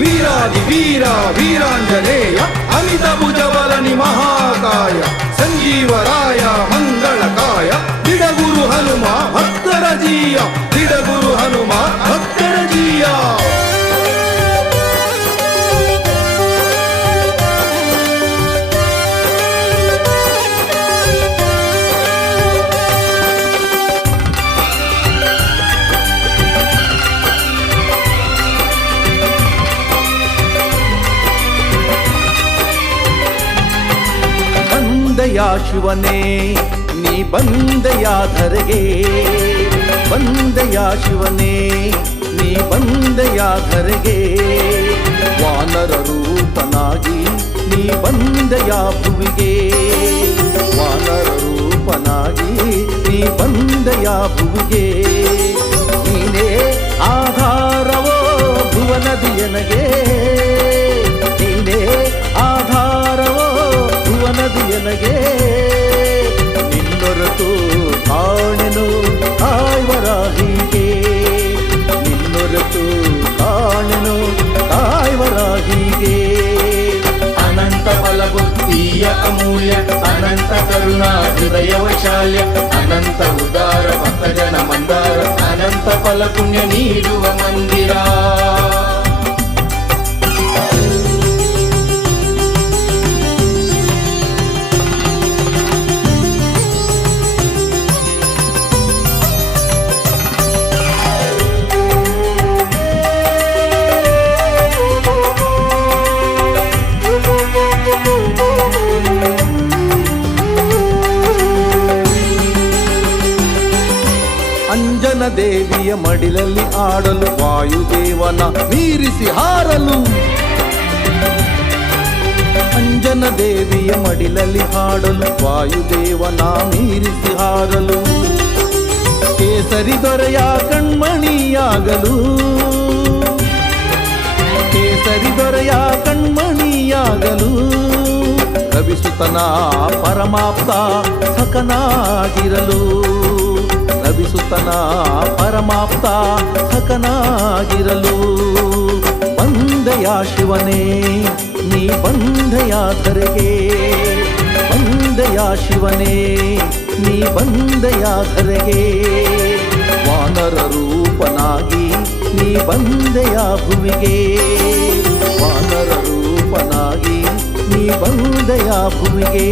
ವೀರಾದಿ ವೀರ ವೀರಾಂಜನೇಯ ಅಮಿತ ಭುಜಬಲನಿ ಮಹಾಕಾಯ ಸಂಜೀವರಾಯ ಮಂಗಳಕಾಯ ದಿಡಗುರು ಹನುಮ ಭಕ್ತರ ಜೀಯ ದಿಡಗುರು ಹನುಮ ಭಕ್ತರ ಜೀಯ. ಬಂದೆಯಾ ಶಿವನೇ ನೀ ಬಂದೆಯಾ ಧರೆಗೆ, ಬಂದೆಯಾ ಶಿವನೇ ನೀ ಬಂದೆಯಾ ಧರೆಗೆ, ವಾನರ ರೂಪನಾಗಿ ನೀ ಬಂದೆಯಾ ಭುವಿಗೆ, ವಾನರ ರೂಪನಾಗಿ ನೀ ಬಂದೆಯಾ ಭುವಿಗೆ, ನೀನೇ ಆಧಾರವೋ ಭುವನದಿಯನಗೆ, ನೀನೇ ಆಧಾರವೋ ಭುವನದಿಯನಗೆ, ನಿನ್ನೊರತು ಕಾಣೆನು ಕಾಯ್ವರಾಹಿಗೆ, ನಿನ್ನೊರತು ಕಾಣೆನು ಕಾಯ್ವರಾಹಿಗೆ. ಅನಂತ ಬಲಬುದ್ಧಿಯ ಅಮೂಲ್ಯ ಅನಂತ ಕರುಣಾ ಹೃದಯ ವೈಶಾಲ್ಯ ಅನಂತ ಉದಾರ ಭಕ್ತಜನ ಮಂದಾರ ಅನಂತ ಫಲ ಪುಣ್ಯ ನೀಡುವ ಮಂದಿರ. ಅಂಜನ ದೇವಿಯ ಮಡಿಲಲ್ಲಿ ಆಡಲು ವಾಯುದೇವನ ಮೀರಿಸಿ ಹಾರಲು, ಅಂಜನ ದೇವಿಯ ಮಡಿಲಲ್ಲಿ ಹಾಡಲು ವಾಯುದೇವನ ಮೀರಿಸಿ ಹಾರಲು, ಕೇಸರಿ ದೊರೆಯ ಕಣ್ಮಣಿಯಾಗಲು, ಕೇಸರಿ ದೊರೆಯ ಕಣ್ಮಣಿಯಾಗಲು, ರವಿಸುತನ ಪರಮಾಪ್ತ ಸಖನಾಗಿರಲು, ರವಿಸುತನ ಪರಮಾಪ್ತ ಸಖನಾಗಿರಲು, ಬಂದೆಯಾ ಶಿವನೇ ನೀ ಬಂದೆಯಾ ಧರೆಗೆ, ಬಂದೆಯಾ ಶಿವನೇ ನೀ ಬಂದೆಯಾ ಧರೆಗೆ, ವಾನರ ರೂಪನಾಗಿ ನೀ ಬಂದೆಯಾ ಭುವಿಗೆ, ವಾನರ ರೂಪನಾಗಿ ನೀ ಬಂದೆಯಾ ಭುವಿಗೆ.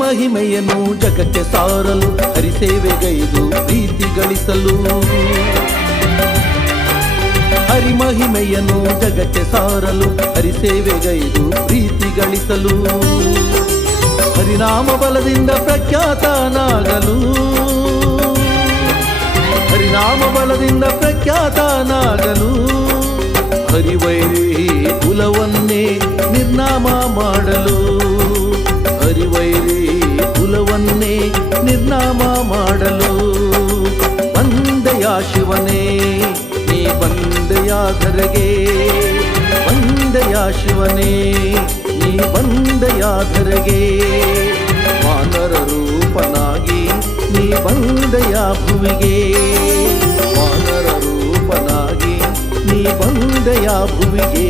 ಮಹಿಮೆಯನ್ನು ಜಗಕ್ಕೆ ಸಾರಲು ಹರಿಸೇವೆಗೈದು ಪ್ರೀತಿ ಗಳಿಸಲು, ಹರಿಮಹಿಮೆಯನ್ನು ಜಗಕ್ಕೆ ಸಾರಲು ಹರಿಸೇವೆಗೈದು ಪ್ರೀತಿ ಗಳಿಸಲು, ಹರಿನಾಮ ಬಲದಿಂದ ಪ್ರಖ್ಯಾತನಾಗಲು, ಹರಿನಾಮ ಬಲದಿಂದ ಪ್ರಖ್ಯಾತನಾಗಲು, ಹರಿವೈರಿ ಕುಲವನ್ನೇ ನಿರ್ನಾಮ ಮಾಡಲು, ಹರಿವೈರಿ ಕುಲವನ್ನೇ ನಿರ್ನಾಮ ಮಾಡಲು, ಬಂದೆಯಾ ಶಿವನೇ ನೀ ಬಂದೆಯಾ ಧರೆಗೆ, ಬಂದೆಯಾ ಶಿವನೇ ನೀ ಬಂದೆಯಾ ಧರೆಗೆ, ವಾನರ ರೂಪನಾಗಿ ನೀ ಬಂದೆಯಾ ಭುವಿಗೆ, ವಾನರ ರೂಪನಾಗಿ ನೀ ಬಂದೆಯಾ ಭುವಿಗೆ.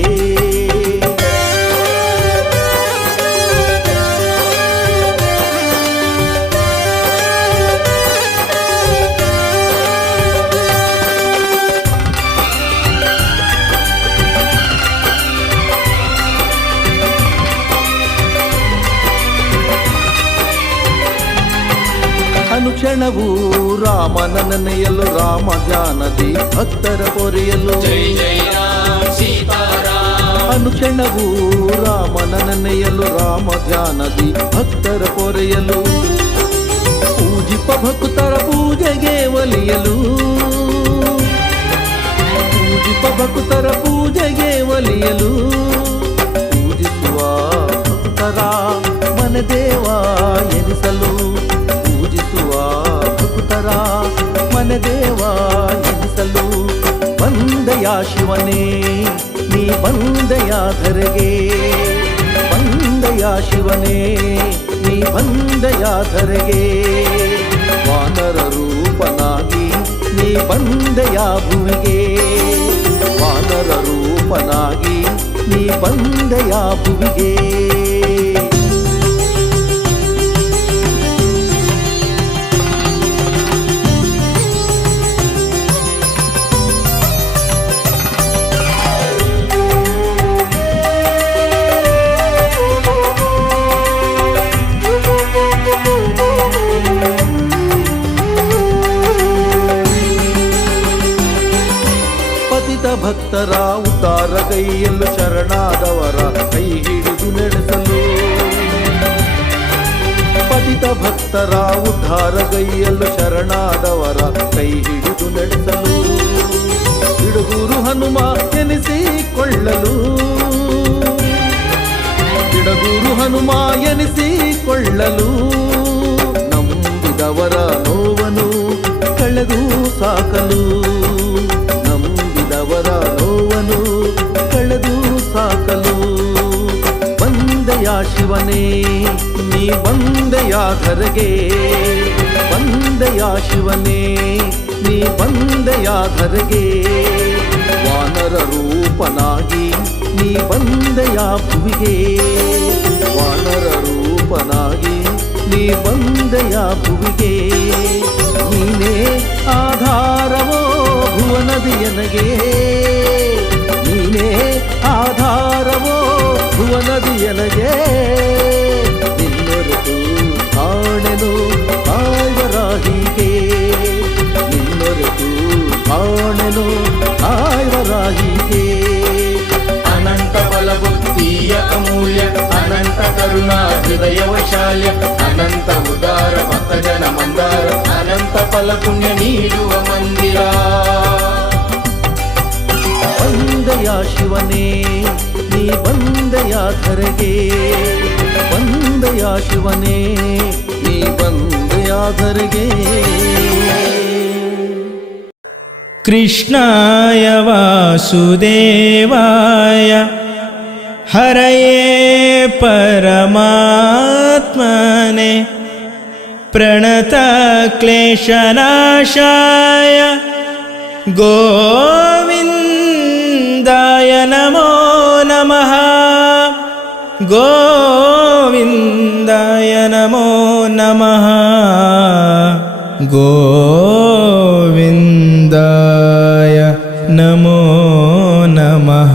ಅನುಕ್ಷಣವೂ ರಾಮನ ನೆನೆಯಲು ರಾಮ ಧ್ಯಾನದಿ ಭಕ್ತರ ಪೊರೆಯಲು, ಜೈ ಜೈ ರಾಮ ಸೀತಾರಾಮ. ಅನುಕ್ಷಣವೂ ರಾಮನ ನೆನೆಯಲು ರಾಮ ಧ್ಯಾನದಿ ಭಕ್ತರ ಪೊರೆಯಲು, ಪೂಜಿಪ ಭಕ್ತರ ಪೂಜೆಗೆ ಒಲಿಯಲು, ಪೂಜಿಪ ಭಕ್ತರ ಪೂಜೆಗೆ ಒಲಿಯಲು, ಪೂಜಿಸುವ ಬಂದೆಯ ಶಿವನೇ ನೀ ಬಂದೆಯ ಧರೆಗೆ, ಬಂದೆಯ ಶಿವನೇ ನೀ ಬಂದೆಯ ಧರೆಗೆ. ವಾನರ ರೂಪನಾಗಿ ನೀ ಬಂದೆಯ ಭುವಿಗೆ, ವಾನರ ರೂಪನಾಗಿ ನೀ ಬಂದೆಯ ಭುವಿಗೆ. ಭಕ್ತರ ಉದ್ಧಾರಗೈಯಲ್ಲೂ ಶರಣಾದವರ ಕೈ ಹಿಡಿದು ನಡೆಸಲು, ಪತಿತ ಭಕ್ತರ ಉದ್ಧಾರಗೈಯಲ್ಲೂ ಶರಣಾದವರ ಕೈ ಹಿಡಿದು ನಡೆಸಲು. ಬಿಡುಗೂರು ಹನುಮ ಎನಿಸಿಕೊಳ್ಳಲು, ಬಿಡುಗೂರು ಹನುಮ ಎನಿಸಿಕೊಳ್ಳಲು. ನಂಬಿದವರ ನೋವನ್ನು ಕಳೆದು ಸಾಕಲು, ನಂಬಿದವರ ನೋವನ್ನು ಕಳೆದು ಸಾಕಲು. ಬಂದೆಯ ಶಿವನೇ ನೀ ಬಂದೆಯ ಧರೆಗೆ, ಬಂದೆಯ ಶಿವನೇ ನೀ ಬಂದೆಯ ಧರೆಗೆ. ವಾನರ ರೂಪನಾಗಿ ನೀ ಬಂದೆಯ ಭುವಿಗೆ, ವಾನರ ರೂಪನಾಗಿ ನೀ ಬಂದೆಯ ಭುವಿಗೆ. ನೀನೇ ಆಧಾರವೋ ಭುವನದಿಯನಗೆ, ನೀನೇ ಆಧಾರವೋ ಭುವನದಿಯನಗೆ. ನಿನ್ನೊರೆತು ಕಾಣೆನು ಆಯ್ವರಾಹಿಗೆ, ನಿನ್ನೊರೆತು ಕಾಣೆನು ಆಯ್ವರಾಹಿಗೆ. ಅನಂತ ಬಲಬುದ್ಧಿಯ ಅಮೂಲ್ಯ, ಅನಂತ ಕರುಣಾ ಹೃದಯ ವೈಶಾಲ್ಯ, ಅನಂತ ಉದಾರ ಭಕ್ತ ಜನ ಮಂದಾರ, ಅನಂತ ಫಲ ಪುಣ್ಯ ನೀಡುವ ಮಂದಿರ. ಬಂದೆಯ ಶಿವನೇ ನೀ ಬಂದೆಯ ಧರೆಗೆ, ಬಂದೆಯ ಶಿವನೇ ನೀ ಬಂದೆಯ ಧರೆಗೆ. ಕೃಷ್ಣಾಯ ವಾಸುದೇವಾಯ ಹರಯೇ ಪರಮಾತ್ಮನೆ ಪ್ರಣತ ಕ್ಲೇಶನಾಶಾಯ ಗೋವಿಂದಾಯ ನಮೋ ನಮಃ, ಗೋವಿಂದಾಯ ನಮೋ ನಮಃ, ಗೋವಿಂದಾಯ ನಮೋ ನಮಃ.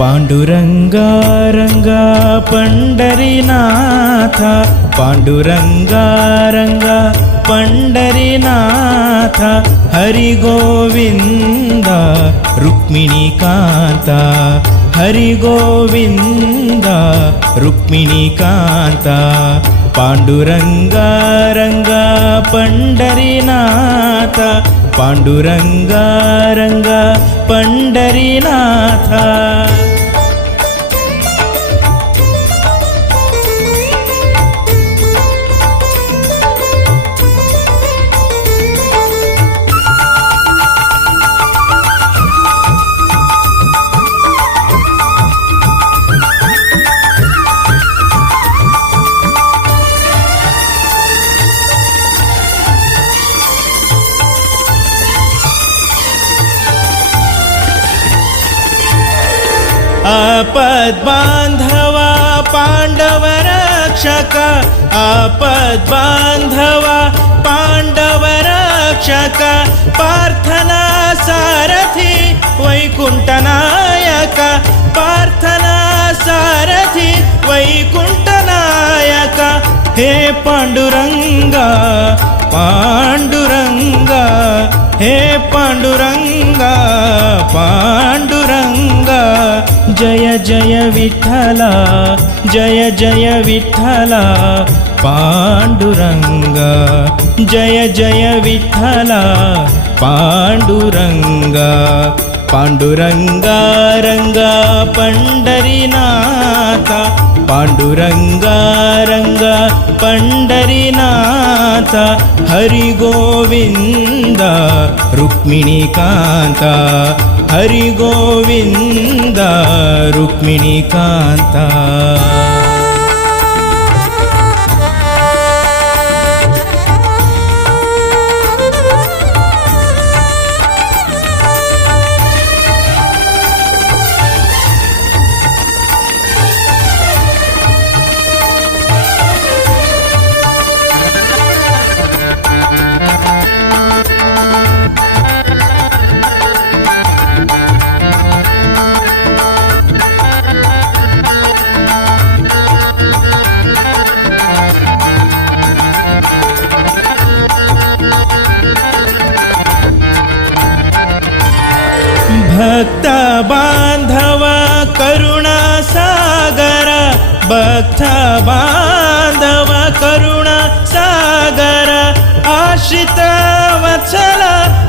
पांडुरंगा रंगा पंढरीनाथ, पांडुरंगा रंगा पंढरीनाथ, हरि गोविंद रुक्मिणीकांत, हरि गोविंद रुक्मिणीकांत. पांडुरंगा रंगा पंढरीनाथ, पांडुरंगा रंगा पंढरीनाथ. आपद्बांधवा पांडव रक्षक, आपद्बांधवा पांडव रक्षक, पार्थना सारथी वैकुंठ नायक, पार्थना ಸಾರಥಿ ವೈಕುಂಠ ನಾಯಕ ಹೇ ಪಾಂಡುರಂಗ ಪಾಂಡುರಂಗ ಹೇ ಪಾಂಡುರಂಗ ಪಾಂಡುರಂಗ ಜಯ ಜಯ ವಿಠಲ ಜಯ ಜಯ ವಿಠಲ ಪಾಂಡುರಂಗ ಜಯ ಜಯ ವಿಠಲ ಪಾಂಡುರಂಗ ಪಾಂಡುರಂಗ ರಂಗ ಪಂಡರಿನಾಥ ಪಾಂಡುರಂಗ ರಂಗ ಪಂಡರಿನಾಥ ಹರಿ ಗೋವಿಂದ ರುಕ್ಮಿಣಿಕಾಂತ ಹರಿ ಗೋವಿಂದ ರುಕ್ಮಿಣಿಕಾಂತ ಭಕ್ತ ಬಾಂಧವ ಕರುಣಾ ಸಾಗರ ಭಕ್ತ ಬಾಂಧವ ಕರುಣಾ ಸಾಗರ ಆಶ್ರಿತ ವತ್ಸಲ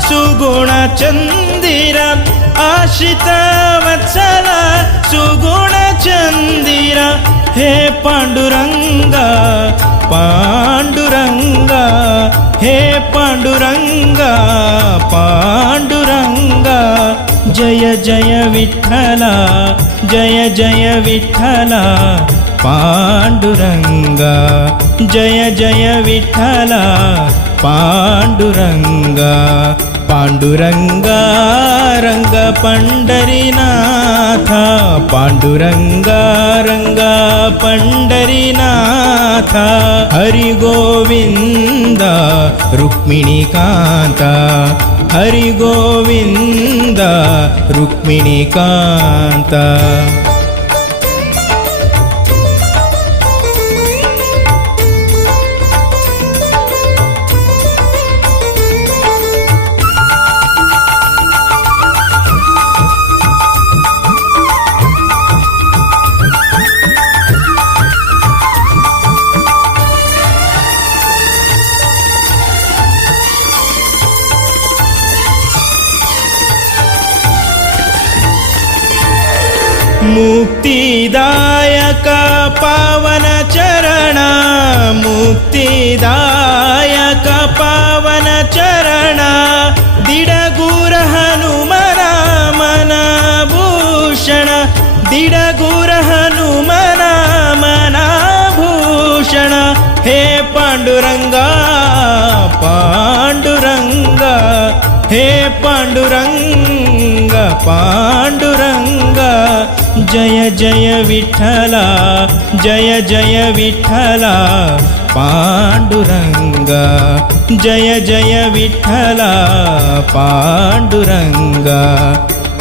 ಸುಗುಣ ಚಂದಿರ ಆಶ್ರಿತ ವತ್ಸಲ ಸುಗುಣ ಚಂದಿರ ಹೇ ಪಾಂಡುರಂಗ ಪಾಂಡುರಂಗ ಹೇ ಪಾಂಡುರಂಗ ಪಾಂಡುರಂಗ ಜಯ ಜಯ ವಿಠಲ ಜಯ ಜಯ ವಿಠಲ ಪಾಂಡುರಂಗ ಜಯ ಜಯ ವಿಠಲ ಪಾಂಡುರಂಗ ಪಾಂಡುರಂಗ ರಂಗ ಪಂಡರಿನಾಥ ಪಾಂಡುರಂಗ ರಂಗ ಪಂಡರಿನಾಥ ಹರಿ ಗೋವಿಂದ ರುಕ್ಮಿಣಿಕಾಂತ ಹರಿ ಗೋವಿಂದ ರುಕ್ಮಿಣಿಕಾಂತ ಮುಕ್ತಿದಾಯಕ ಪಾವನ ಚರಣ ಮುಕ್ತಿದಾಯಕ ಪಾವನ ಚರಣ ದಿಡಗೂರ ಹನುಮನ ಮನಭೂಷಣ ದಿಡಗೂರ ಹನುಮನ ಮನಭೂಷಣ ಹೇ ಪಾಂಡುರಂಗ ಪಾಂಡುರಂಗ ಹೇ ಪಾಂಡುರಂಗ ಪಾಂಡುರಂಗ ಜಯ ಜಯ ವಿಠಲ ಜಯ ಜಯ ವಿಠಲ ಪಾಂಡುರಂಗ ಜಯ ಜಯ ವಿಠಲ ಪಾಂಡುರಂಗ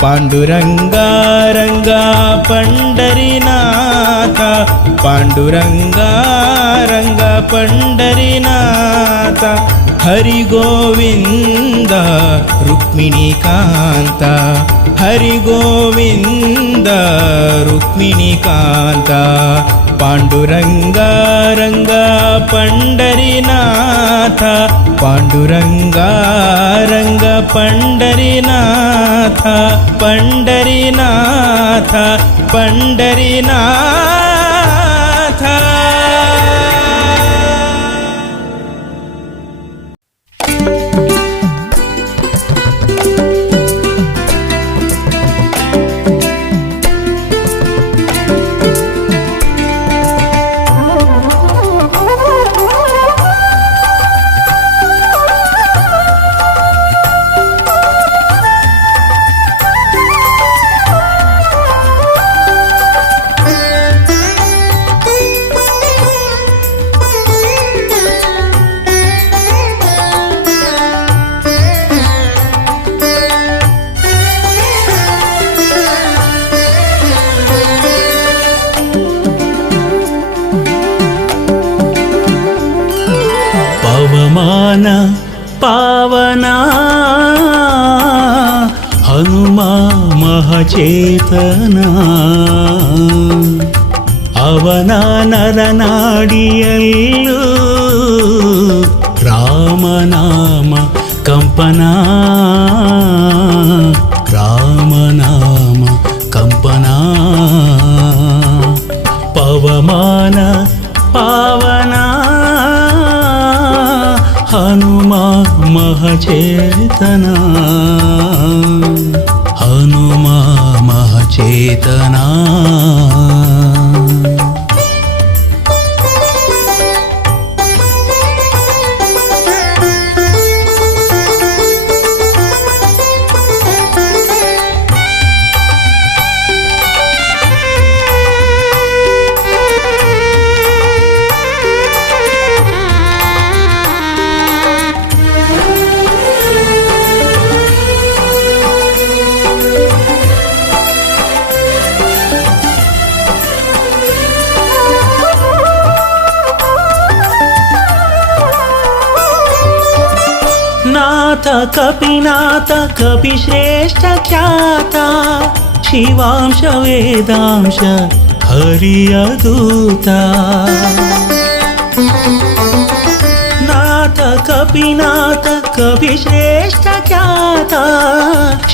ಪಾಂಡುರಂಗ ರಂಗ ಪಂಡರಿನಾಥ ಪಾಂಡುರಂಗ ರಂಗ ಪಂಡರಿನಾಥ ಹರಿ ಗೋವಿಂದ ರುಕ್ಮಿಣಿಕಾಂತ ಹರಿ ಗೋವಿಂದ ರುಕ್ಮಿಣಿಕಾಂತ ಪಾಂಡುರಂಗ ರಂಗ ಪಂಡರಿನಾಥ ಪಾಂಡುರಂಗ ರಂಗ ಪಂಡರಿನಾಥ ಪಂಡರಿನಾಥ ಪಂಡರಿನಾಥ ಪವಮಾನ ಪಾವನ ಹನುಮ ಮಹಚೇತನ ಅವನ ನರನಾಡಿಯಲ್ಲೂ ರಾಮನಾಮ ಕಂಪನ ರಾಮನಾಮ ಕಂಪನ ಪವಮಾನ ಪಾವನ ಹನುಮ ಮಹಚೇತನ ಹನುಮ ಮಹಚೇತನ ನಾಥ ಕಪಿನಾಥ ಕಪಿಶ್ರೇಷ್ಠ ಖ್ಯಾತ ಶಿವಾಂಶ ವೇದಾಂಶ ಹರಿಯ ದೂತ ನಾಥ ಕಪಿನಾಥ ಕಪಿಶ್ರೇಷ್ಠ ಖ್ಯಾತ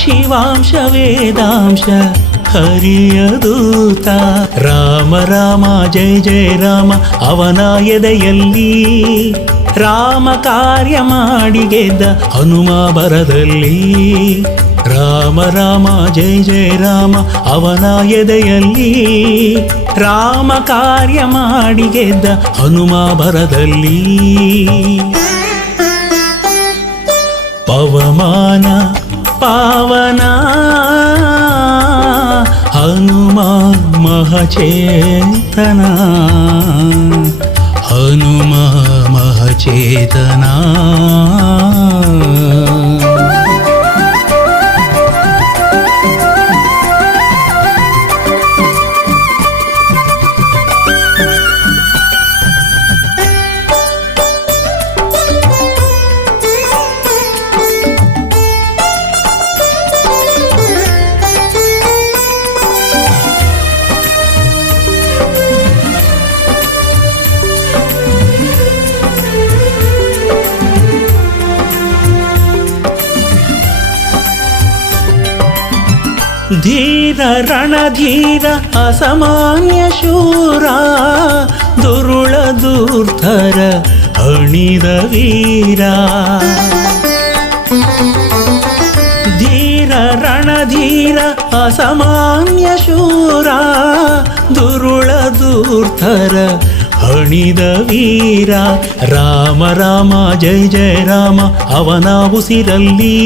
ಶಿವಾಂಶ ವೇದಾಂಶ ಹರಿಯ ದೂತ ರಾಮ ರಾಮ ಜಯ ಜಯ ರಾಮ ಅವನ ಎದೆಯಲ್ಲಿ ರಾಮ ಕಾರ್ಯ ಮಾಡಿ ಗೆದ್ದ ಹನುಮ ಬರದಲ್ಲಿ ರಾಮ ರಾಮ ಜಯ ಜಯ ರಾಮ ಅವನ ಎದೆಯಲ್ಲಿ ರಾಮ ಕಾರ್ಯ ಮಾಡಿ ಗೆದ್ದ ಹನುಮ ಬರದಲ್ಲಿ ಪವಮಾನ ಪಾವನ ಹನುಮ ಮಹಚೇತನ ಹನುಮ ಮಹಚೇತನ ಧೀರ ರಣಧೀರ ಅಸಾಮಾನ್ಯ ಶೂರ ದುರುಳ ದೂರ್ಧರ ಅಣಿದ ವೀರ ಧೀರ ರಣಧೀರ ಅಸಾಮಾನ್ಯ ಶೂರ ದುರುಳ ದೂರ್ಧರ ಹಣಿದ ವೀರ ರಾಮ ರಾಮ ಜಯ ಜಯ ರಾಮ ಅವನ ಉಸಿರಲ್ಲಿ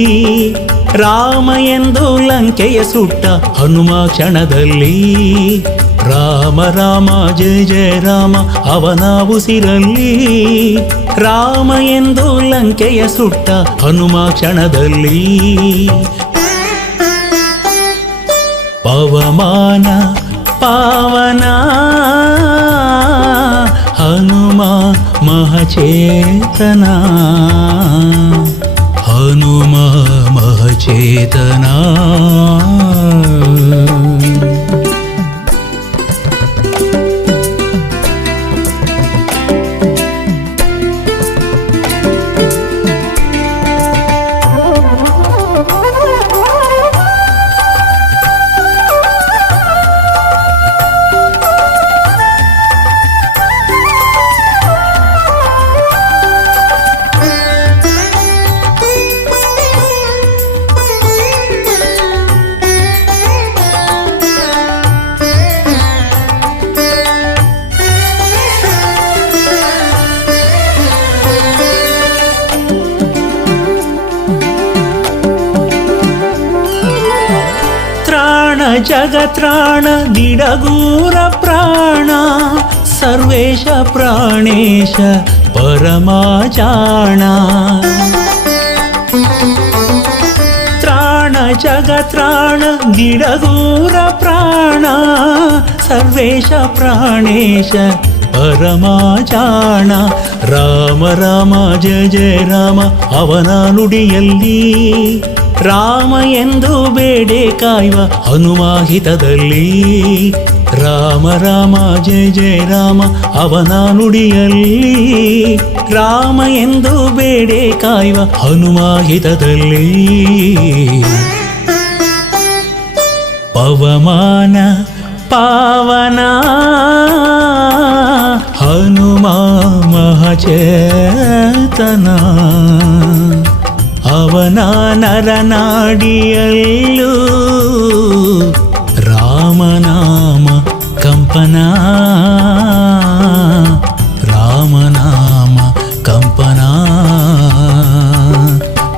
ರಾಮ ಎಂದು ಲಂಕೆಯ ಸುಟ್ಟ ಹನುಮ ಕ್ಷಣದಲ್ಲಿ ರಾಮ ರಾಮ ಜಯ ಜಯ ರಾಮ ಅವನ ಉಸಿರಲ್ಲಿ ರಾಮ ಎಂದು ಲಂಕೆಯ ಸುಟ್ಟ ಹನುಮ ಕ್ಷಣದಲ್ಲಿ ಪವಮಾನ ಪಾವನ ಹನುಮ ಮಹಚೇತನ ಹನುಮ ಮಹಚೇತನ ಜಗತ್ರಾಣ ದಿಡಗೂರ ಪ್ರಾಣ ಸರ್ವೇಶ ಪ್ರಾಣೇಶ ಪರಮಾಚಾಣ ತ್ರಾಣ ಜಗತ್ರಾಣ ದಿಡಗೂರ ಪ್ರಾಣ ಸರ್ವೇಶ ಪ್ರಾಣೇಶ ಪರಮ ಜಾಣ. ರಾಮ ರಾಮ ಜಯ ಜಯ ರಾಮ ಅವನ ನುಡಿಯಲ್ಲಿ, ರಾಮ ಎಂದು ಬೇಡೆ ಕಾಯುವ ಹನುಮಾಹಿತದಲ್ಲಿ. ರಾಮ ರಾಮ ಜಯ ಜಯ ರಾಮ ಅವನ ನುಡಿಯಲ್ಲಿ, ರಾಮ ಎಂದು ಬೇಡೆ ಕಾಯುವ ಹನುಮಾಹಿತದಲ್ಲಿ. ಪವಮಾನ ಪಾವನ ಹನುಮ ಮಹಚೇತನ, ಅವನ ನರನಾಡಿಯಲ್ಲೂ ರಾಮನಾಮ ಕಂಪನ, ರಾಮನಾಮ ಕಂಪನ.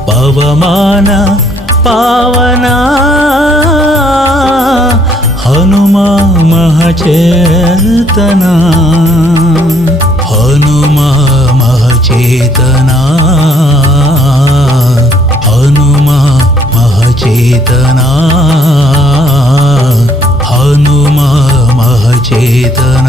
ಪವಮಾನ ಪಾವನ ಹನುಮ ಮಹಚೇತನ, ಹನುಮ ಮಹಚೇತನ, ಹನುಮ ಮಹಚೇತನ, ಹನುಮ ಮಹಚೇತನ.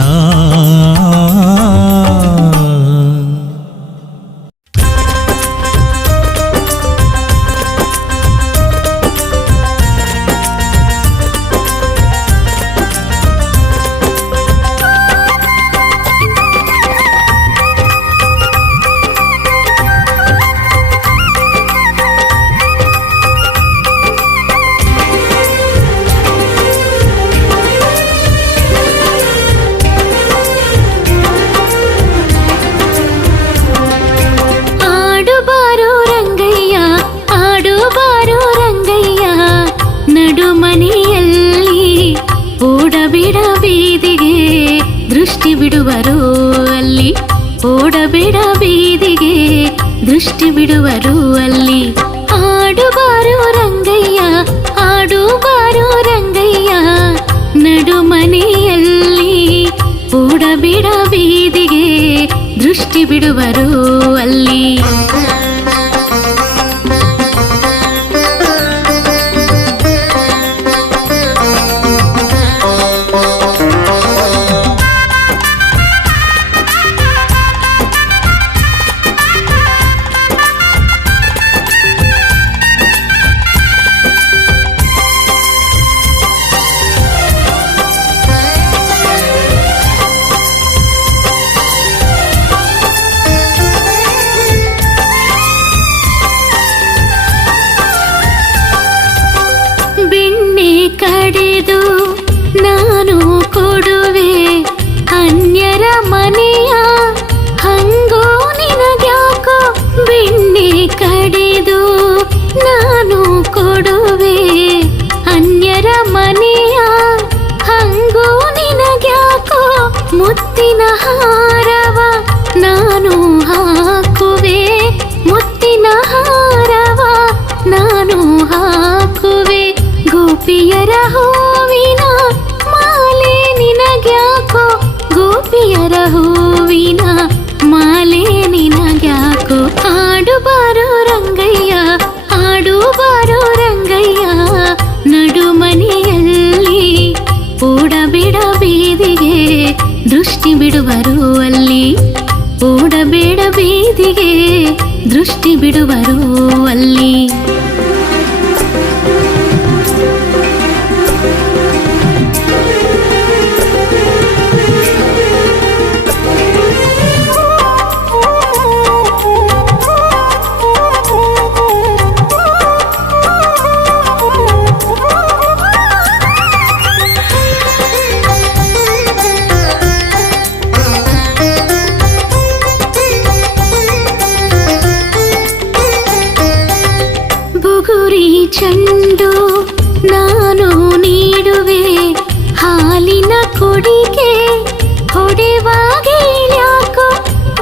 ಬಿಡುವರು ಅಲ್ಲಿ, ಓಡಬೇಡ ಬೀದಿಗೆ ದೃಷ್ಟಿ ಬಿಡುವರು ಅಲ್ಲಿ. ಆಡುಬಾರೋ ರಂಗಯ್ಯ, ಆಡುಬಾರೋ ರಂಗಯ್ಯ, ನಡು ಮನೆಯಲ್ಲಿ ಓಡಬೇಡ ಬೀದಿಗೆ ದೃಷ್ಟಿ ಬಿಡುವರು ಅಲ್ಲಿ. ಕಡೆದು ನಾನು ಕೊಡುವೆ ಅನ್ಯರ ಮನೆಯ ಹಂಗೋ ನಿನಗ್ಯಾಕೋ. ಬೆಣ್ಣೆ ಕಡೆದು ನಾನು ಕೊಡುವೆ ಅನ್ಯರ ಮನೆಯ ಹಂಗೋ ನಿನಗ್ಯಾಕೋ. ಮುತ್ತಿನ ಹಾರವ ನಾನು ಹಾಕುವೆ, ಮುತ್ತಿನ ಹಾರವ ನಾನು ಹಾಕುವೆ. ಗೋಪಿಯರ ಹೂವಿನ ಮಾಲೆ ನಿನಗ್ಯಾಕೋ, ಗೋಪಿಯರ ಹೂವಿನ ಮಾಲೆ ನಿನಗ್ಯಾಕೋ. ಆಡುಬಾರೋ ರಂಗಯ್ಯ, ಆಡುಬಾರೋ ರಂಗಯ್ಯ, ನಡು ಮನೆಯಲ್ಲಿ ಓಡಬೇಡ ಬೀದಿಗೆ ದೃಷ್ಟಿ ಬಿಡುವರು ಅಲ್ಲಿ, ಓಡಬೇಡ ಬೀದಿಗೆ ದೃಷ್ಟಿ ಬಿಡುವರು ಅಲ್ಲಿ. ಚೆಂಡು ನಾನು ನೀಡುವೆ ಹಾಲಿನ ಕೊಡಿಗೆ ಹೊಡೆವಾಗೇಳ್ಯಾಕೋ.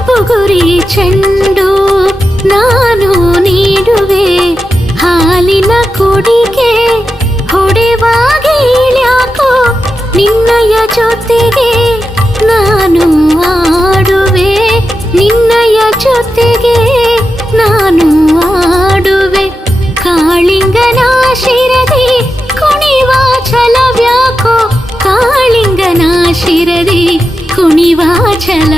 ಬುಗುರಿ ಚೆಂಡು ನಾನು ನೀಡುವೆ ಹಾಲಿನ ಕೊಡಿಗೆ ಹೊಡೆವಾಗೇಳ್ಯಾಕೋ. ನಿನ್ನಯ ಜೊತೆಗೆ ನಾನು ಆಡುವೆ, ನಿನ್ನಯ ಜೊತೆಗೆ ನಾನು ಆಡುವೆ. ಕಾಳಿಂಗನ ಶಿರದಿ ಕುಣಿವ ಛಲವ್ಯಾಕೋ, ಕಾಳಿಂಗನ ಶಿರದಿ ಕುಣಿವ ಛಲ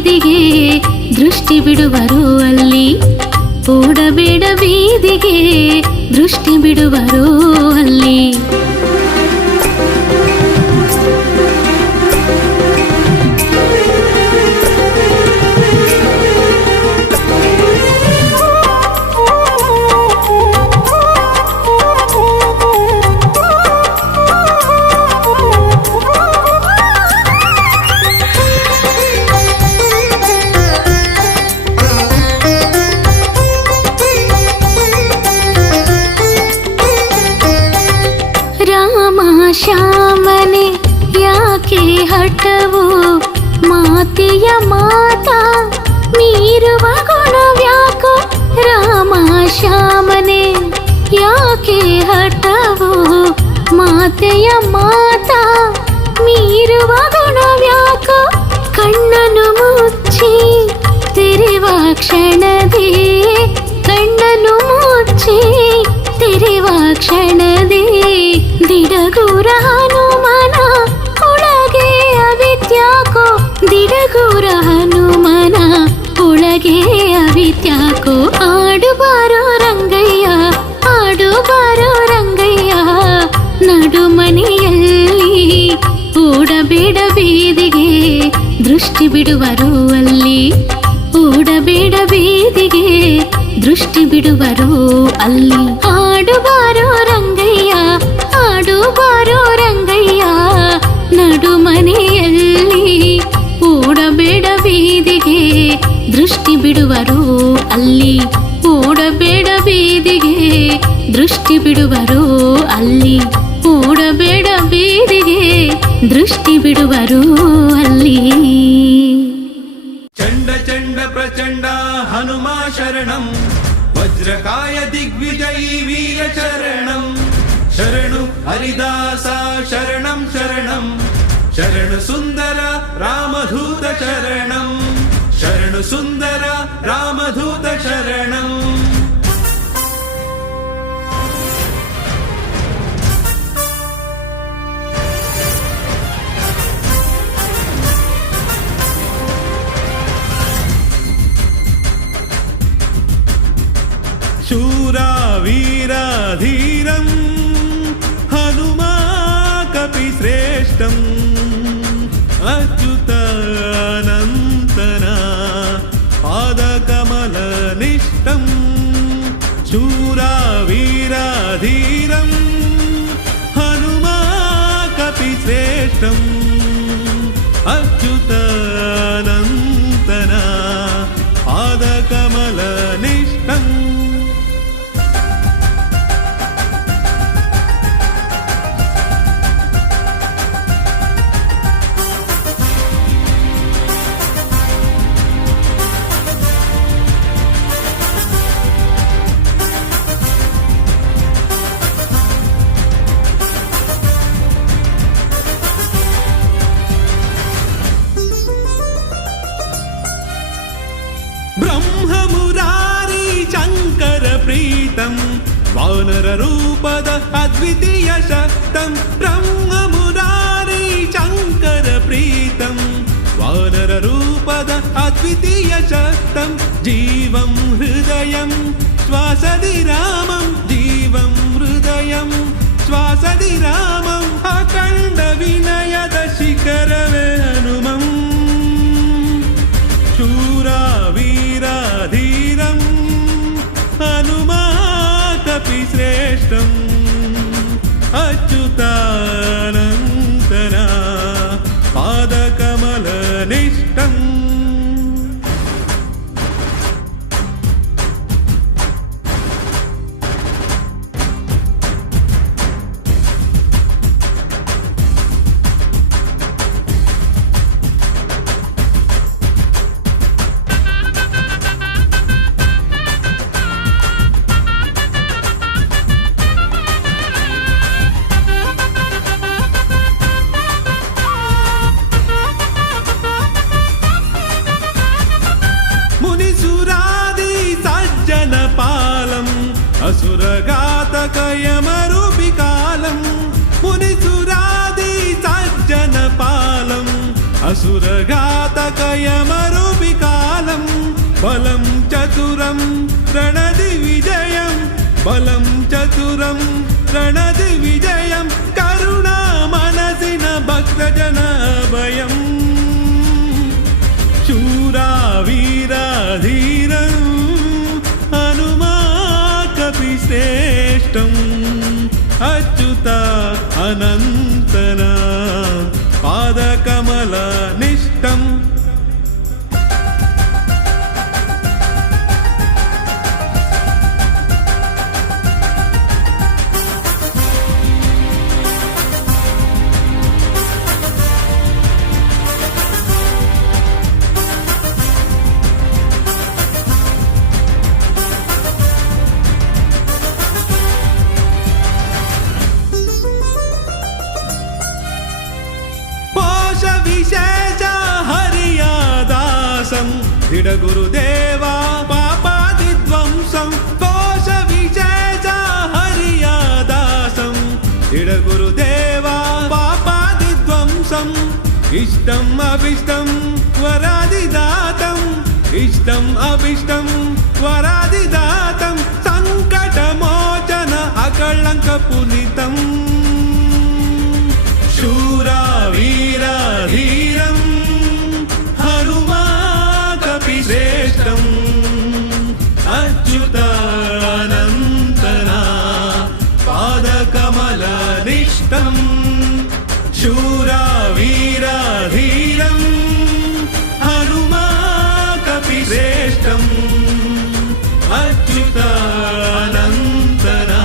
ಬೀದಿಗೆ ದೃಷ್ಟಿ ಬಿಡುವರು ಅಲ್ಲಿ, ಓಡಬೇಡ ಬೀದಿಗೆ ದೃಷ್ಟಿ ಬಿಡುವರು ಅಲ್ಲಿ. ಶ್ಯಾಮನೆ ಯಾಕೆ ಹಠವು, ಮಾತೆಯ ಮಾತಾ ಮೀರುವ ಗುಣವ್ಯಾಕೋ. ರಾಮ ಶ್ಯಾಮನೆ ಯಾಕೆ ಹಠವು, ಮಾತೆಯ ಮಾತಾ ಮೀರುವ ಗುಣವ್ಯಾಕೋ. ಕಣ್ಣನು ಮುಚ್ಚಿ ತೆರೆವ ಕ್ಷಣದೇ, ಕಣ್ಣನು ಮುಚ್ಚಿ ತೆರೆವ ಕ್ಷಣದೇ ದಿಡಗುರ ಹನುಮನ ಒಳಗೆ ಅವಿತ್ಯಾಕೋ. ದಿಡಗುರ ಹನುಮನ ಒಳಗೆ ಅವಿತ್ಯಾಕೋ. ಆಡು ಬಾರೋ ರಂಗಯ್ಯ, ಆಡು ಬಾರೋ ರಂಗಯ್ಯ, ನಡು ಮನೆಯಲ್ಲಿ ಓಡಬೇಡ ಬೀದಿಗೆ ದೃಷ್ಟಿ ಬಿಡುವರು ಅಲ್ಲಿ, ಓಡಬೇಡ ಬೀದಿಗೆ ದೃಷ್ಟಿ ಬಿಡುವರು ಅಲ್ಲಿ. ಆಡು ಬಾರೋ ರಂಗಯ್ಯ, ಆಡು ಬಾರೋ ರಂಗಯ್ಯ, ನಡು ಮನೆಯಲ್ಲಿ ಓಡಬೇಡ ಬೀದಿಗೆ ದೃಷ್ಟಿ ಬಿಡುವರು ಅಲ್ಲಿ, ಓಡಬೇಡ ಬೀದಿಗೆ ದೃಷ್ಟಿ ಬಿಡುವರು ಅಲ್ಲಿ, ಓಡಬೇಡ ಬೀದಿಗೆ ದೃಷ್ಟಿ ಬಿಡುವರು ಅಲ್ಲಿ. ಚಂಡ ಚಂಡ ಪ್ರಚಂಡ ಹನುಮ ಶರಣಂ, ವಜ್ರಕಾಯ ದಿಗ್ವಿಜಯೀ ವೀರ ಶರಣಂ. ಶರಣು ಹರಿದಾಸ ಶರಣಂ ಶರಣಂ, ಶರಣು ಸುಂದರ ರಾಮಧೂತ ಶರಣಂ, ಶರಣು ಸುಂದರ ರಾಮಧೂತ ಶರಣಂ. शूरा वीरा धीरं हनुमा कपिश्रेष्ठम् अच्युतानन्तना पादकमलनिष्ठं. शूरा वीरा धीरं हनुमा कपिश्रेष्ठम् अच्युतानन्तना पादकमलनिष्ठम्. ब्रह्ममुरारी शङ्कर प्रीतं वानररूपद अद्वितीय शक्तं. ब्रह्ममुरारी शङ्कर प्रीतं वानररूपद अद्वितीय शक्तं. जीवं हृदयं श्वासदि रामं, जीवं हृदयं श्वासदि रामम्. अखण्ड विनयद शिखरवे हनुमम्. शूरा वीरा धीरं हनुमा कपिश्रेष्ठम् अच्युतानन्तना पादकमलनिष्ठम्. असुरघातकयमरूपिकालं. मुनिसुरादि सज्जनपालम् असुरघातकयमरूपिकालं. विकालं बलं चतुरं रणदिविजयं बलं चतुरं रणदिविजयं करुणा मनसिन भक्तजन भयं शूरा वीरा धीरं हनुमाकपि श्रेष्ठम् अच्युत अनन्तना पादकमलनिष्ठम् विशेष हरियादासं दृढ गुरुदेवा पापादिध्वंसं कोश विशेष हरियादासं दृढ गुरुदेवा पापादिध्वंसम् इष्टम् अभिष्टं वरादिदातम् इष्टम् अभिष्टं वरादिदातं सङ्कटमोचन अकळङ्क पुनितम् शूरा वीरा धीरं हनुमाकपि श्रेष्ठम् अच्युतानन्तना पादकमलनिष्ठम् शूरा वीरा धीरं हनुमाकपि श्रेष्ठम् अच्युतानन्तना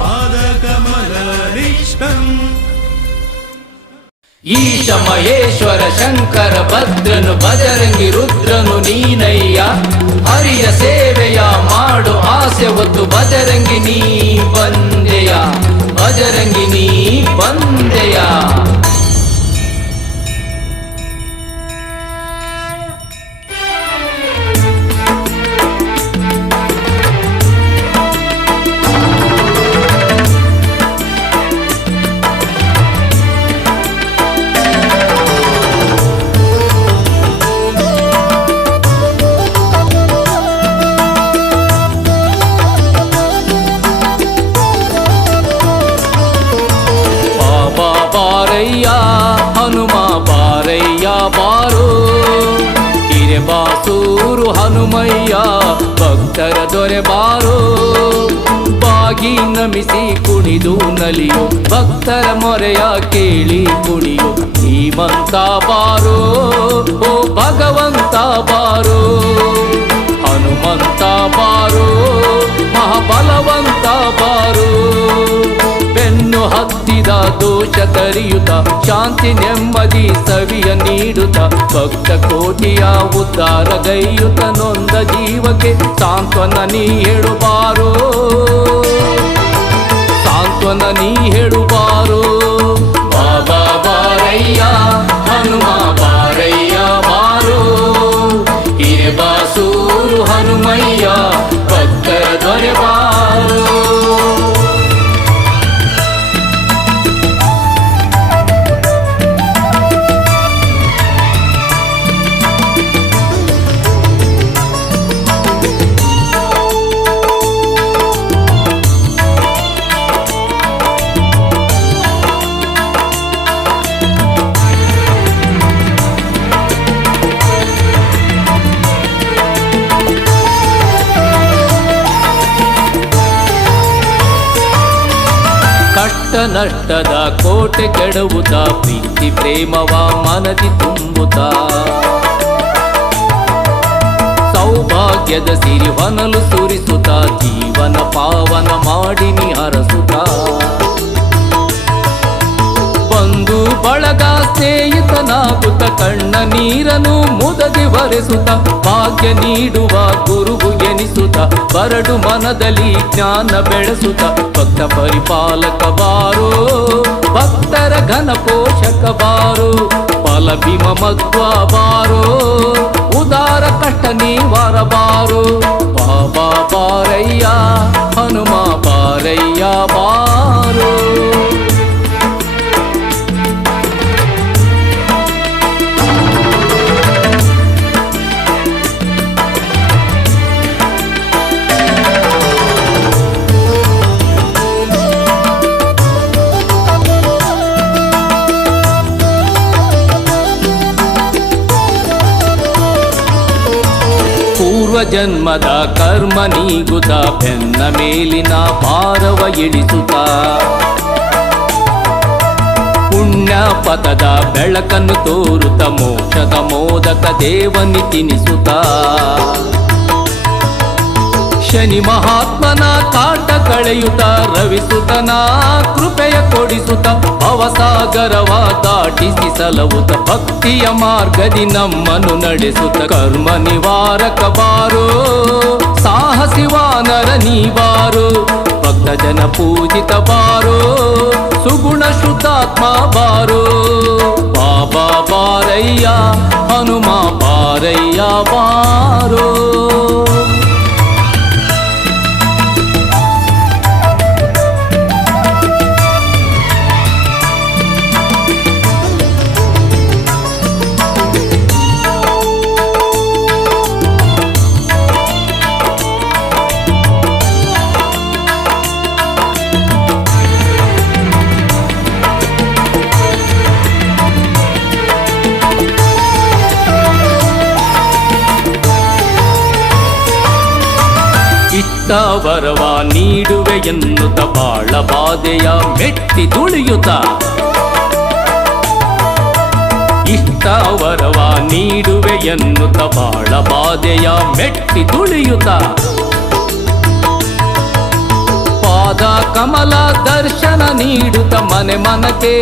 पादकमलनिष्ठम् ಈಶ ಮಹೇಶ್ವರ ಶಂಕರ ಭದ್ರನು ಬಜರಂಗಿ ರುದ್ರನು ನೀನಯ್ಯ ಹರಿಯ ಸೇವೆಯ ಮಾಡು ಆಸೆ ಹೊತ್ತು ಬಜರಂಗಿ ನೀ ಬಂದೆಯ ಬಜರಂಗಿ ನೀ ಬಂದೆಯ ಹನುಮ ಬಾರಯ್ಯ ಬಾರೋ ಹಿರೆ ಬಾಸೂರು ಹನುಮಯ್ಯ ಭಕ್ತರ ದೊರೆ ಬಾರೋ ಬಾಗಿ ನಮಿಸಿ ಕುಣಿದು ನಲಿಯೋ ಭಕ್ತರ ಮೊರೆಯ ಕೇಳಿ ಕುಣಿಯೋ ಧೀಮಂತ ಬಾರೋ ಓ ಭಗವಂತ ಬಾರೋ ಹನುಮಂತ ಬಾರೋ ಮಹಾಬಲವಂತ ಬಾರೋ ಬೆನ್ನು ಹತ್ತಿದ ದೋಷ ತರಿಯುತ್ತ ಶಾಂತಿ ನೆಮ್ಮದಿ ಸವಿಯ ನೀಡುತ್ತ ಭಕ್ತ ಕೋಟಿಯ ಉದ್ಧಾರಗೈಯುತ್ತ ನೊಂದ ಜೀವಕ್ಕೆ ಸಾಂತ್ವನ ನೀ ಹೇಳುಬಾರೋ ಸಾಂತ್ವನ ನೀ ಹೇಳುಬಾರೋ ಬಾಬಾ ಬಾರಯ್ಯ ಹನುಮ ಬಾರಯ್ಯ ಬಾರೋ ಹಿರೆ ಬಾಸೂರು ಹನುಮಯ್ಯ ಭಕ್ತರ ದೊರೆ ಬಾರೋ ನಷ್ಟದ ಕೋಟೆ ಕೆಡವುತ್ತ ಪ್ರೀತಿ ಪ್ರೇಮವ ಮನದಿ ತುಂಬುತ್ತ ಸೌಭಾಗ್ಯದ ಸಿರಿ ಹೊನಲು ಸುರಿಸುತ್ತ ಜೀವನ ಪಾವನ ಮಾಡಿ ನೀ ಹರಸುತ್ತ ಬಂಧು ಬಳಗ ಸ್ನೇಹಿತನಾಗುತ್ತ ಕಣ್ಣ ನೀರನು ಮುದದಿ ಬರೆಸುತ್ತ ಭಾಗ್ಯ ನೀಡುವ ಗುರುವು ಎನಿಸುತ್ತ ಬರಡು ಮನದಲ್ಲಿ ಜ್ಞಾನ ಬೆಳೆಸುತ್ತ ಭಕ್ತ ಪರಿಪಾಲಕ ಬಾರೋ ಭಕ್ತರ ಘನ ಪೋಷಕ ಬಾರೋ ಫಲ ಭೀಮ ಮಧ್ವ ಬಾರೋ ಉದಾರ ಕಷ್ಟ ನಿವಾರ ಬಾರೋ ಬಾಬಾ ಬಾರಯ್ಯ ಹನುಮ ಬಾರಯ್ಯ ಬಾರೋ ಪೂರ್ವ ಜನ್ಮದ ಕರ್ಮ ನೀಗುತ್ತ ಬೆನ್ನ ಮೇಲಿನ ಭಾರವ ಇಳಿಸುತ್ತ ಪುಣ್ಯ ಪದದ ಬೆಳಕನ್ನು ತೋರುತ್ತ ಮೋಕ್ಷದ ಮೋದಕ ದೇವನಿ ತಿನಿಸುತ್ತ ಶನಿ ಮಹಾತ್ಮನ ಕಾಟ ಕಳೆಯುತ್ತ ರವಿಸುತನ ಕೃಪೆಯ ಕೊಡಿಸುತ್ತ ಭವಸಾಗರವ ದಾಟಿಸಿ ಸಲಹುತ್ತ ಭಕ್ತಿಯ ಮಾರ್ಗದಿ ನಮ್ಮನ್ನು ನಡೆಸುತ್ತ ಕರ್ಮ ನಿವಾರಕ ಬಾರೋ ಸಾಹಸಿ ವಾನರ ನೀವಾರೋ ಭಕ್ತ ಜನ ಪೂಜಿತ ಬಾರೋ ಸುಗುಣ ಶುದ್ಧಾತ್ಮ ಬಾರೋ ಬಾಬಾ ಬಾರಯ್ಯ ಹನುಮ ಬಾರಯ್ಯ ಬಾರೋ. ವರವ ನೀಡುವೆ ಎನ್ನುತ್ತ ಬಾಳ ಬಾಧೆಯ ಮೆಟ್ಟಿ ತುಳಿಯುತ್ತ ಇಷ್ಟ ವರವ ನೀಡುವೆ ಎನ್ನುತ್ತ ಬಾಳ ಬಾಧೆಯ ಮೆಟ್ಟಿ ತುಳಿಯುತ್ತ ಪಾದ ಕಮಲ ದರ್ಶನ ನೀಡುತ್ತ ಮನೆ ಮನಕ್ಕೆ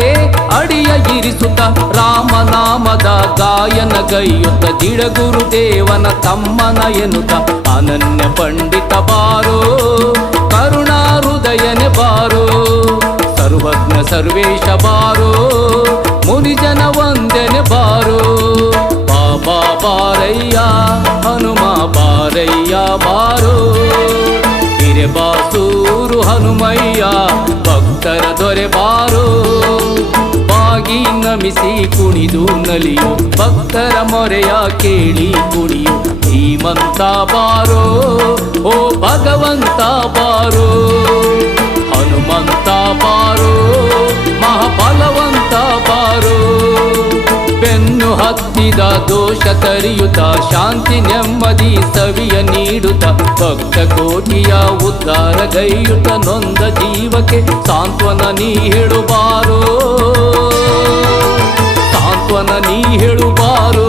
ಅಡಿಯ ಇರಿಸುತ್ತ ರಾಮನಾಮದ ಗಾಯನ ಗೈಯುತ್ತ ದಿಡಗುರು ದೇವನ ತಮ್ಮನ ಎನ್ನುತ್ತ ಅನನ್ಯ ಪಂಡಿತ ಬಾರೋ ಕರುಣಾ ಹೃದಯನೆ ಬಾರೋ ಸರ್ವಜ್ಞ ಸರ್ವೇಶ ಬಾರೋ ಮುನಿಜನ ವಂದನೆ ಬಾರೋ ಬಾಬಾ ಬಾರಯ್ಯ ಹನುಮ ಬಾರಯ್ಯ ಬಾರೋ ಹಿರೇಬಾಸೂರು ಹನುಮಯ್ಯ ಭಕ್ತರ ದೊರೆ ಬಾರೋ ಬಾಗಿ ನಮಿಸಿ ಕುಣಿದು ನಲಿಯು ಭಕ್ತರ ಮೊರೆಯ ಕೇಳಿ ಕುಣಿಯು ಧೀಮಂತ ಬಾರೋ ಓ ಭಗವಂತ ಬಾರೋ ಹನುಮಂತ ಬಾರೋ ಮಹಾಬಲವಂತ ಬಾರೋ ಬೆನ್ನು ಹತ್ತಿದ ದೋಷ ತರಿಯುತ್ತ ಶಾಂತಿ ನೆಮ್ಮದಿ ಸವಿಯ ನೀಡುತ್ತ ಭಕ್ತ ಕೋಟಿಯ ಉದ್ಧಾರ ಗೈಯುತ್ತ ನೊಂದ ಜೀವಕ್ಕೆ ಸಾಂತ್ವನ ನೀ ಹೇಳುಬಾರೋ ಸಾಂತ್ವನ ನೀ ಹೇಳುಬಾರೋ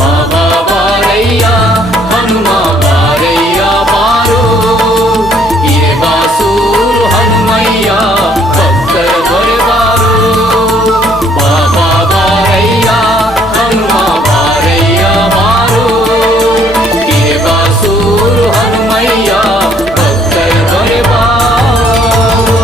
ಬಾಬಾ ಬಾರಯ್ಯ ಹನುಮ ಬಾರಯ್ಯ ಬಾರೋ ಹಿರೇಬಾಸೂರು ಹನುಮಯ್ಯ ಭಕ್ತರ ದೊರೆ ಬಾರೋ ಬಾಬಾ ಬಾರಯ್ಯ ಹನುಮ ಬಾರಯ್ಯ ಬಾರೋ ಹಿರೇಬಾಸೂರು ಹನುಮಯ್ಯ ಭಕ್ತರ ದೊರೆ ಬಾರೋ.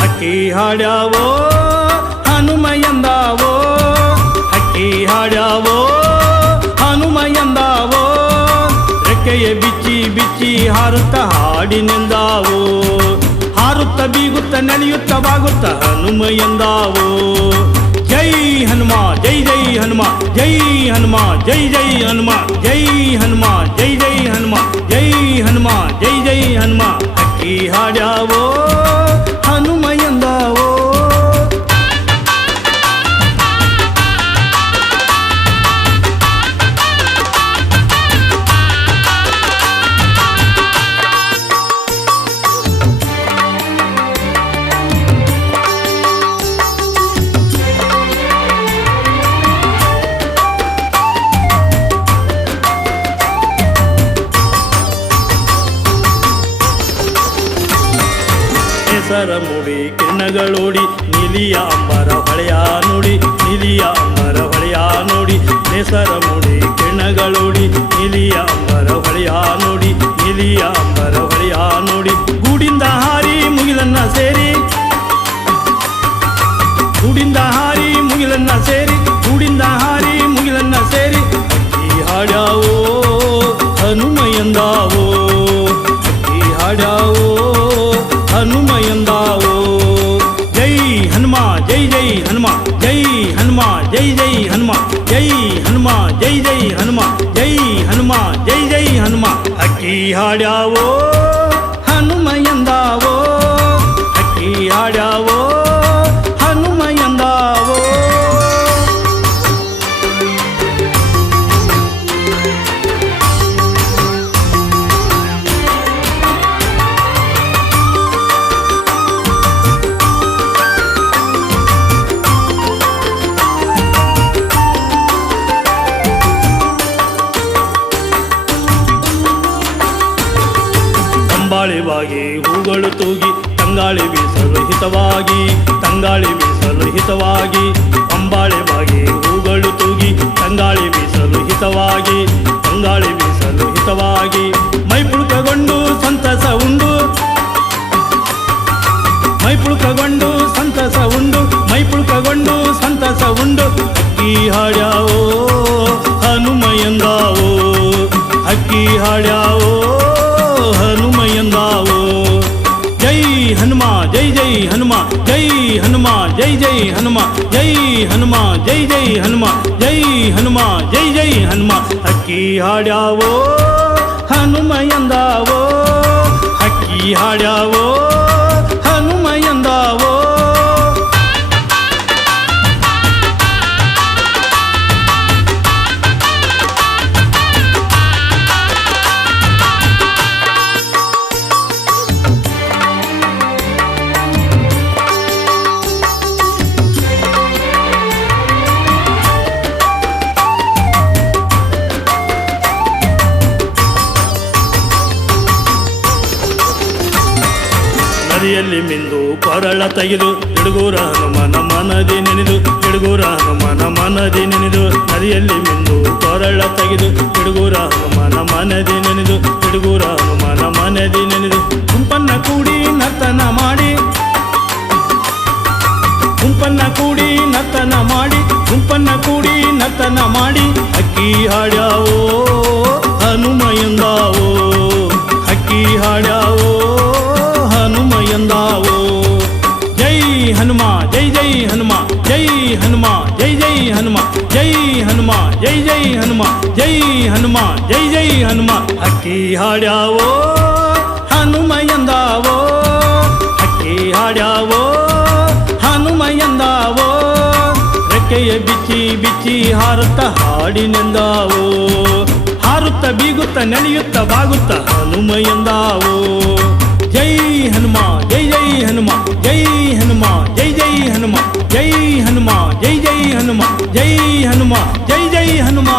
ಹಕ್ಕಿ ಹಾಡ್ಯಾವೋ ಹನುಮ ಎಂದಾವೋ ಹಕ್ಕಿ ಹಾಡ್ಯಾವೋ ಹನುಮ ಎಂದಾವೋ ರೆಕ್ಕೆಯ ಬಿಚ್ಚಿ ಬಿಚ್ಚಿ ಹಾರುತ್ತ ಹಾಡಿನೆಂದಾವೋ ಹಾರುತ್ತ ಬೀಗುತ್ತ ನೆನೆಯುತ್ತ ಬಾಗುತ್ತ ಹನುಮ ಎಂದಾವೋ ಜೈ ಹನುಮ ಜೈ ಜೈ ಹನುಮ ಜೈ ಹನುಮ ಜೈ ಜೈ ಹನುಮ ಜೈ ಹನುಮ ಜೈ ಜೈ ಹನುಮ ಜೈ ಹನುಮ ಜೈ ಜೈ ಹನುಮ ಹಕ್ಕಿ ಹಾಡ್ಯಾವೋ ಹನುಮ ಎಂದಾವೋ. ಹೆಸರ ಮುಡಿ ಕಿರಣಗಳೋಡಿ ನೀಲಿಯ ಅಂಬರ ಹೊಳೆಯ ನೋಡಿ ನೀಲಿಯ ಅಂಬರ ಹೊಳೆಯ ನೋಡಿ ಹೆಸರ ಮುಡಿ ಕಿರಣಗಳೋಡಿ ನೀಲಿಯ ಅಂಬರ ಹೊಳೆಯ ನೋಡಿ ನೀಲಿಯ ಅಂಬರ ಹೊಳೆಯ ನೋಡಿ ಗೂಡಿಂದ ಹಾರಿ ಮುಗಿಲನ್ನ ಸೇರಿ ಗೂಡಿಂದ ಹಾರಿ ಮುಗಿಲನ್ನ ಸೇರಿ ಗೂಡಿಂದ ಹಾರಿ ಮುಗಿಲನ್ನ ಸೇರಿ ಹಕ್ಕಿ ಹಾಡ್ಯಾವೋ ಹನುಮ ಎಂದಾವೋ ಹಕ್ಕಿ ಹಾಡ್ಯಾವೋ ಜೈ ಹನುಮ ಜೈ ಹನುಮ ಜೈ ಜೈ ಹನುಮ ಜೈ ಹನುಮ ಜೈ ಜೈ ಹನುಮ ಅಕ್ಕಿ ಹಾಡ್ಯಾವೋ ಹನುಮ ಎಂದಾವೋ ಅಕ್ಕಿ ಹಾಡ್ಯಾವೋ ಹನುಮ ಎಂದಾವೋ ತಂಗಾಳಿವಾಗಿ ಹೂಗಳು ತೂಗಿ ತಂಗಾಳಿ ಬೀಸಲು ಹಿತವಾಗಿ ತಂಗಾಳಿ ಬೀಸಲು ಹಿತವಾಗಿ ಅಂಬಾಳಿವಾಗಿ ಹೂಗಳು ತೂಗಿ ತಂಗಾಳಿ ಬೀಸಲು ಹಿತವಾಗಿ ತಂಗಾಳಿ ಬೀಸಲು ಹಿತವಾಗಿ ಮೈಪುಳುಕಗೊಂಡು ಸಂತಸ ಉಂಡು ಮೈಪುಳುಕಗೊಂಡು ಸಂತಸ ಉಂಡು ಮೈಪುಳುಕಗೊಂಡು ಸಂತಸ ಉಂಡು ಅಕ್ಕಿ ಹಾಡ್ಯಾವೋ ಹನುಮ ಎಂದಾವೋ ಅಕ್ಕಿ ಹಾಡ್ಯಾವೋ ಹನುಮ ಎಂದಾವೋ ಜೈ ಹನುಮ ಜೈ ಜೈ ಹನುಮ ಜೈ ಹನುಮ ಜೈ ಜೈ ಹನುಮ ಜೈ ಹನುಮ ಜೈ ಜೈ ಹನುಮ ಜೈ ಹನುಮ ಜೈ ಜೈ ಹನುಮ ಅಕ್ಕಿ ಹಾಡ್ಯಾವೋ ಹನುಮ ಎಂದಾವೋ ಅಕ್ಕಿ ಹಾಡ್ಯಾವೋ ಹನುಮ ಎಂದಾವೋ ನದಿಯಲ್ಲಿ ಮಿಂದು ಕೊರಳ ತೆಗೆದು ಹಿಡುಗೂರ ಹನುಮನ ಮನದಿ ನೆನೆದು ಹಿಡುಗೂರ ಹನುಮನ ಮನದಿ ನೆನೆದು ನದಿಯಲ್ಲಿ ಮಿಂದು ಕೊರಳ ತೆಗೆದು ಹಿಡುಗೂರ ಹನುಮನ ಮನದಿ ನೆನೆದು ಹಿಡುಗೂರ ಹನುಮನ ಮನದಿ ನೆನೆದು ಗುಂಪನ್ನ ಕೂಡಿ ನರ್ತನ ಮಾಡಿ ಗುಂಪನ್ನ ಕೂಡಿ ನರ್ತನ ಮಾಡಿ ಗುಂಪನ್ನ ಕೂಡಿ ನರ್ತನ ಮಾಡಿ ಅಕ್ಕಿ ಹಾಡ್ಯಾವೋ ಹನುಮ ಎಂದಾವೋ ಅಕ್ಕಿ ಹಾಡ್ಯಾವೋ ಹನುಮ ಎಂದಾವೋ ಜೈ ಹನುಮ ಜೈ ಜೈ ಹನುಮ ಜೈ ಹನುಮ ಜೈ ಜೈ ಹನುಮ ಜೈ ಹನುಮ ಜೈ ಜೈ ಹನುಮ ಜೈ ಹನುಮ ಜೈ ಜೈ ಹನುಮ ಅಕ್ಕಿ ಹಾಡ್ಯಾವೋ ಹನುಮ ಎಂದಾವೋ ಅಕ್ಕಿ ಹಾಡ್ಯಾವೋ ಹನುಮ ಎಂದಾವೋ ರೆಕ್ಕೆಯ ಬಿಚ್ಚಿ ಬಿಚ್ಚಿ ಹಾರುತ್ತ ಹಾಡಿನೆಂದಾವೋ ಹಾರುತ್ತ ಬೀಗುತ್ತ ನಡೆಯುತ್ತ ಬಾಗುತ್ತ ಹನುಮ ಎಂದಾವೋ ಜೈ ಹನುಮ ಜೈ ಜೈ ಹನುಮ ಜೈ ಹನುಮ ಜೈ ಜೈ ಹನುಮ ಜೈ ಹನುಮ ಜೈ ಜೈ ಹನುಮ ಜೈ ಹನುಮ ಜೈ ಜೈ ಹನುಮ